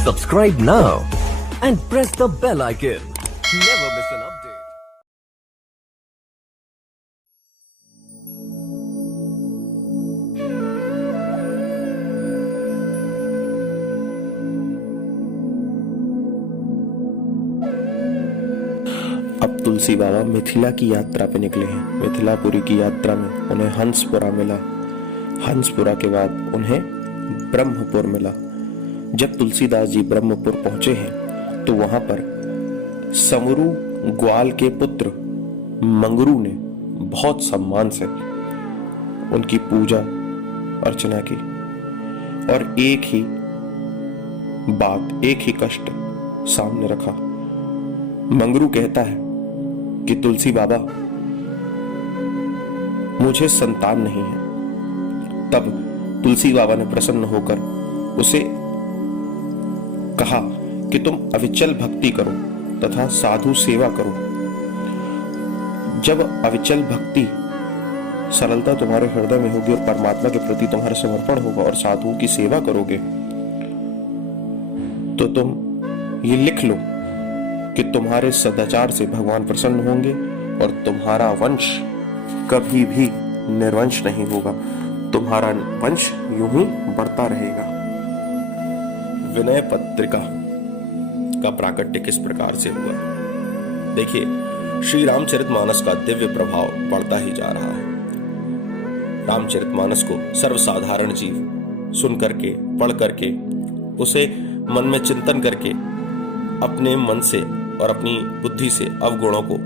Subscribe now and press the bell icon. Never miss an update. अब तुलसी बाबा मिथिला की यात्रा पे निकले हैं। मिथिलापुरी की यात्रा में उन्हें हंसपुरा मिला। हंसपुरा के बाद उन्हें ब्रह्मपुर मिला। जब तुलसीदास जी ब्रह्मपुर पहुंचे हैं तो वहां पर समरू ग्वाल के पुत्र मंगरू ने बहुत सम्मान से उनकी पूजा अर्चना की और एक ही बात, एक ही कष्ट सामने रखा। मंगरू कहता है कि तुलसी बाबा, मुझे संतान नहीं है। तब तुलसी बाबा ने प्रसन्न होकर उसे कहा कि तुम अविचल भक्ति करो तथा साधु सेवा करो। जब अविचल भक्ति, सरलता तुम्हारे हृदय में होगी और परमात्मा के प्रति तुम्हारा समर्पण होगा और साधुओं की सेवा करोगे, तो तुम ये लिख लो कि तुम्हारे सदाचार से भगवान प्रसन्न होंगे और तुम्हारा वंश कभी भी निर्वंश नहीं होगा। तुम्हारा वंश यूं ही बढ़ता रहेगा। विनय पत्रिका का प्राकट्य किस प्रकार से हुआ? देखिए, श्री रामचरितमानस का दिव्य प्रभाव बढ़ता ही जा रहा है। रामचरितमानस को सर्वसाधारण जीव सुन करके, पढ़ करके, उसे मन में चिंतन करके अपने मन से और अपनी बुद्धि से अवगुणों को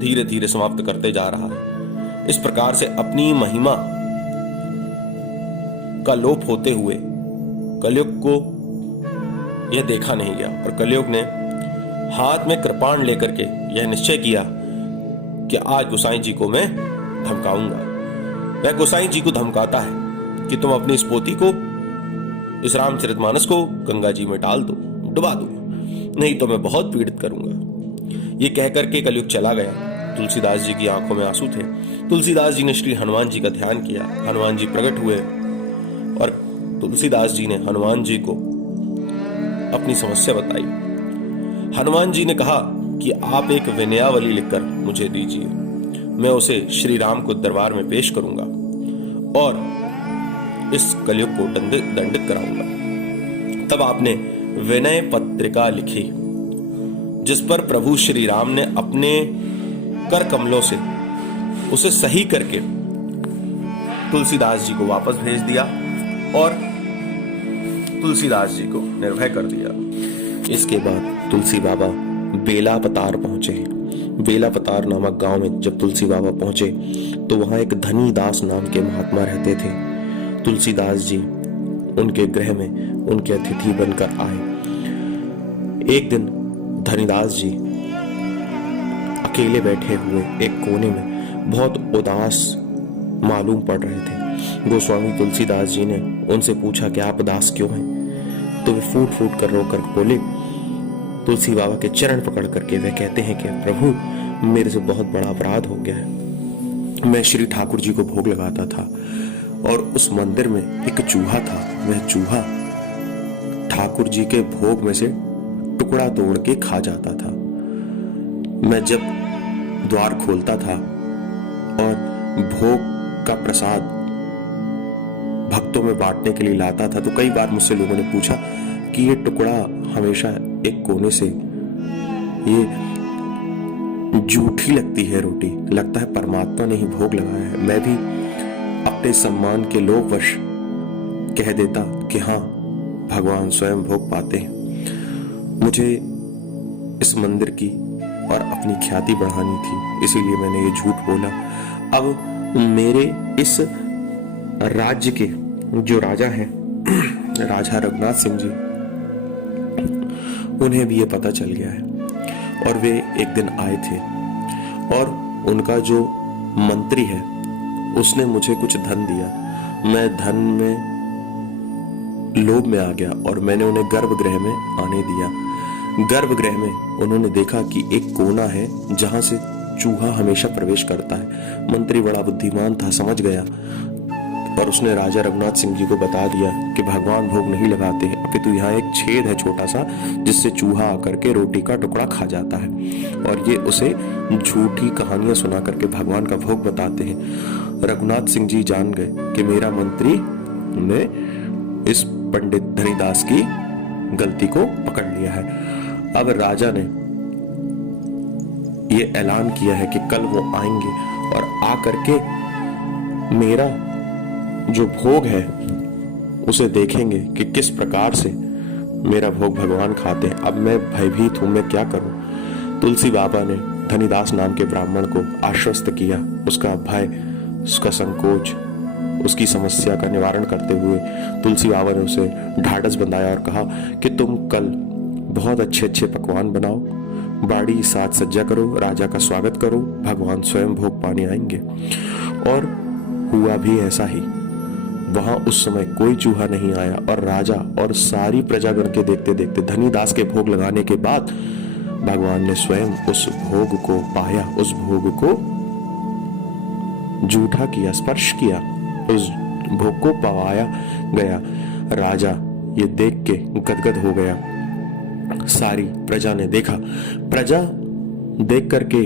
धीरे धीरे समाप्त करते जा रहा है। इस प्रकार से अपनी महिमा का लोप होते हुए कलयुग को यह देखा नहीं गया और कलयुग ने हाथ में कृपाण लेकर के यह निश्चय किया कि आज गोसाई जी को मैं धमकाऊंगा। वह गोसाई जी को धमकाता है कि तुम अपनी इस पोथी को, इस रामचरितमानस को गंगा जी में डाल दो, डुबा दो, नहीं तो मैं बहुत पीड़ित करूंगा। ये कहकर के कलयुग चला गया। तुलसीदास जी की आंखों में आंसू थे। तुलसीदास जी ने श्री हनुमान जी का ध्यान किया। हनुमान जी प्रकट हुए और तुलसीदास जी ने हनुमान जी को अपनी समस्या बताई। हनुमान जी ने कहा कि आप एक विनयावली लिखकर मुझे दीजिए, मैं उसे श्री राम को दरबार में पेश करूंगा और इस कलयुग को दंडित कराऊंगा। तब आपने विनय पत्रिका लिखी, जिस पर प्रभु श्री राम ने अपने कर कमलों से उसे सही करके तुलसीदास जी को वापस भेज दिया और तुलसीदास जी को निर्भय कर दिया। इसके बाद तुलसी बाबा बेलापतार पहुंचे। बेलापतार नामक गांव में जब तुलसी बाबा पहुंचे तो वहां एक धनी दास नाम के महात्मा रहते थे। तुलसीदास जी उनके गृह में उनके अतिथि बनकर आए। एक दिन धनीदास जी अकेले बैठे हुए एक कोने में बहुत उदास मालूम पड़ रहे थे। गोस्वामी तुलसीदास जी ने उनसे पूछा कि आप उदास क्यों हैं? तो वे फूट फूट कर रोकर बोले। तुलसी बाबा के चरण पकड़ करके वे कहते हैं कि प्रभु, मेरे से बहुत बड़ा अपराध हो गया है। मैं श्री ठाकुर जी को भोग लगाता था और उस मंदिर में एक चूहा था। वह चूहा ठाकुर जी के भोग में से टुकड़ा तोड़ के खा जाता था। मैं जब द्वार खोलता था और भोग का प्रसाद भक्तों में बांटने के लिए लाता था तो कई बार मुझसे लोगों ने पूछा कि ये टुकड़ा हमेशा एक कोने से, ये जूठी लगती है रोटी, लगता है परमात्मा ने ही भोग लगाया है। मैं भी अपने सम्मान के लोभवश कह देता कि हाँ, भगवान स्वयं भोग पाते हैं। मुझे इस मंदिर की और अपनी ख्याति बढ़ानी थी, इसीलिए मैंने ये झूठ बोला। अब मेरे इस राज्य के जो राजा हैं, राजा रघुनाथ सिंह जी, उन्हें भी ये पता चल गया है और वे एक दिन आए थे और उनका जो मंत्री है उसने मुझे कुछ धन दिया। मैं धन में लोभ में आ गया और मैंने उन्हें गर्भगृह में आने दिया। गर्भगृह में उन्होंने देखा कि एक कोना है जहां से चूहा हमेशा प्रवेश करता है। मंत्री बड़ा बुद्धिमान था, समझ गया और उसने राजा रघुनाथ सिंह जी को बता दिया कि भगवान भोग नहीं लगाते हैं, अपितु यहाँ एक छेद है छोटा सा जिससे चूहा आकर के रोटी का टुकड़ा खा जाता है। और ये उसे झूठी कहानियां सुना करके भगवान का भोग बताते हैं। रघुनाथ सिंह जी जान गए कि मेरा मंत्री ने इस पंडित धनीदास की गलती को पकड़ लिया है। अब राजा ने ये ऐलान किया है कि कल वो आएंगे और आकर के मेरा जो भोग है उसे देखेंगे कि किस प्रकार से मेरा भोग भगवान खाते हैं। अब मैं भयभीत हूं, मैं क्या करूं। तुलसी बाबा ने धनीदास नाम के ब्राह्मण को आश्वस्त किया। उसका भय, उसका संकोच, उसकी समस्या का निवारण करते हुए तुलसी बाबा ने उसे ढाढ़स बंधाया और कहा कि तुम कल बहुत अच्छे अच्छे पकवान बनाओ, बाड़ी साज सज्जा करो, राजा का स्वागत करो, भगवान स्वयं भोग पाने आएंगे। और हुआ भी ऐसा ही। वहां उस समय कोई चूहा नहीं आया और राजा और सारी प्रजागण के देखते देखते धनीदास के भोग लगाने के बाद भगवान ने स्वयं उस भोग को पाया, उस भोग को जूठा किया, स्पर्श किया, उस भोग को पवाया गया। राजा ये देख के गदगद हो गया। सारी प्रजा ने देखा। प्रजा देख करके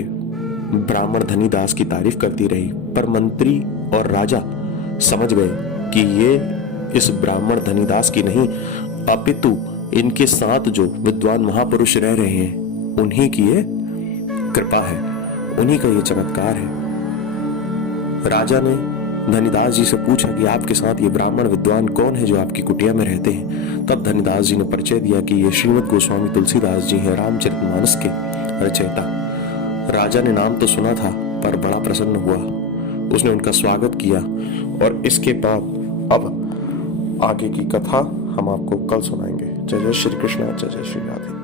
ब्राह्मण धनीदास की तारीफ करती रही, पर मंत्री और राजा समझ गए कि ये इस ब्राह्मण धनीदास की नहीं, अपितु इनके साथ जो विद्वान महापुरुष रह रहे हैं उन्हीं की ये कृपा है, उन्हीं का ये चमत्कार है। राजा ने धनीदास जी से पूछा कि आपके साथ ये ब्राह्मण विद्वान कौन है जो आपकी कुटिया में रहते हैं। तब धनीदास जी ने परिचय दिया कि ये श्रीमद गोस्वामी तुलसीदास जी हैं, रामचरितमानस के रचयिता। राजा ने नाम तो सुना था पर बड़ा प्रसन्न हुआ। उसने उनका स्वागत किया और इसके बाद अब आगे की कथा हम आपको कल सुनाएंगे। जय जय श्री कृष्ण, जय जय श्री राधे।